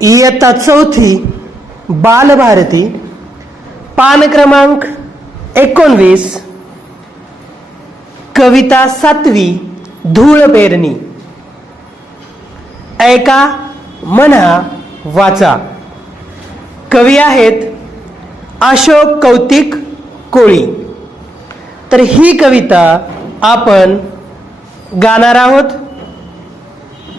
इयत्ता चौथी बालभारती पान क्रमांक 19 कविता 7वी धूळ पेरणी. ऐका, म्हणा, वाचा. कवी आहेत अशोक कौतिक कोळी. तर ही कविता आपण गाणार आहोत.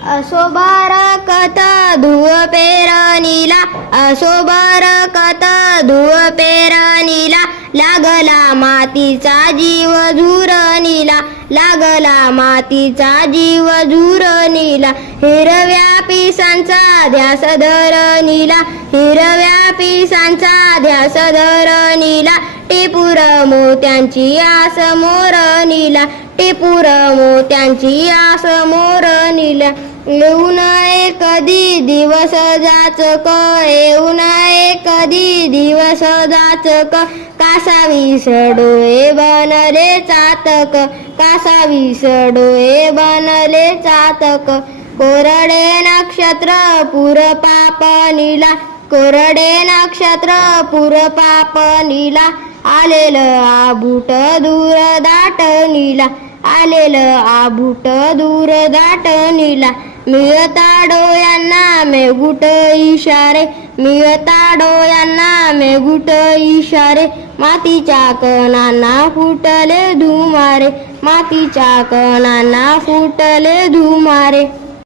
असो बरकत धुव पेरणीला, असो बरकत धुव पेरणीला, लागला मातीचा जीव झुरणीला, लागला मातीचा जीव झुरणीला. हिरव्या पिसांचा ध्यास धरणीला, हिरव्या पिसांचा ध्यास धरणीला, टिपूर मोत्यांची आस मोरणीला, टिपूर मोत्यांची आस मोरणीला. येऊ नये कधी दिवस जाचक, येऊ नये कधी दिवस जाचक, कासावीस डोळे बनले चातक, कासावीस डोळे बनले चातक. कोरडे नक्षत्र पुर पापणीला, कोरडे नक्षत्र पुर पापणीला, आलेलं आबूट दूर दाटणीला, आलेलं आबूट दूर दाटणीला. मिळता डोळ्यांना मेघूट इशारे, मिळता डोळ्यांना मेघूट इशारे, मातीच्या कणांना फुटले धुमारे, मातीच्या कणांना फुटले धुमारे.